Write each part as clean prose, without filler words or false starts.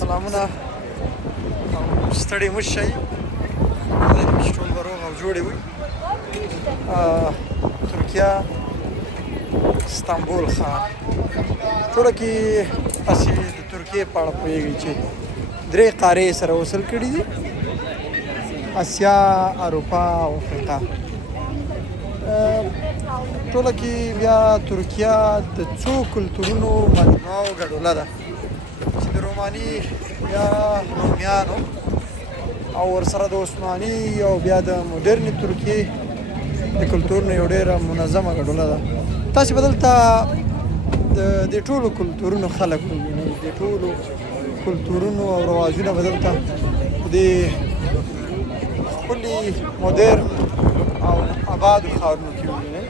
سلامونه او ستړي مه شئ چې ټول به روغ او جوړې وي ترکیه استانبول ښار ټوله کې هسې د ترکیې په اړه پوهېږئ چې 3 قارې سره وصل کړي دي اسیا اروپا او افریقا ټوله کې بیا ترکیه د څو کلتورونو مجموعه او ګډوله ده چې د روماني یا رومیانو او ورسره د عثماني او بیا د مدرنې ترکیې د کلتورونو یو ډېره منظمه ګډوله ده تاسې به دلته د ټولو کلتورونو خلک ووینئ د ټولو کلتورونو او رواجونه به دلته د ښکلي مدرن او آبادو ښارونو کې ووینئ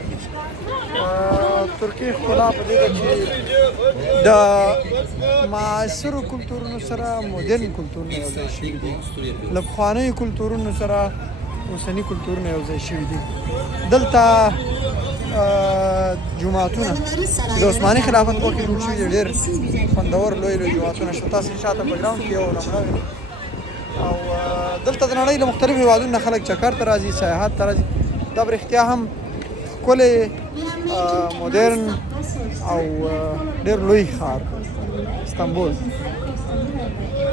ترکیې ښکلا په دې ده چې د معاصرو کلتورونو سره مدرن کلتورونه یو ځای شوي دي له پخوانیو کلتورونو سره اوسني کلتورونه یو ځای شوي دي دلته جوماتونه چې د عثماني خلافت په وخت کې جوړ شوي دي ډېر خوندور لوی لوی جوماتونه شته تاسې شاته په ګراوند کې یو نمونه وینئ او دلته د نړۍ له مختلفو هېوادونو نه خلک چکر ته راځي سیاحت ته راځي دا په رښتیا هم ښکلی مدرن او ډېر لوی ښار استانبول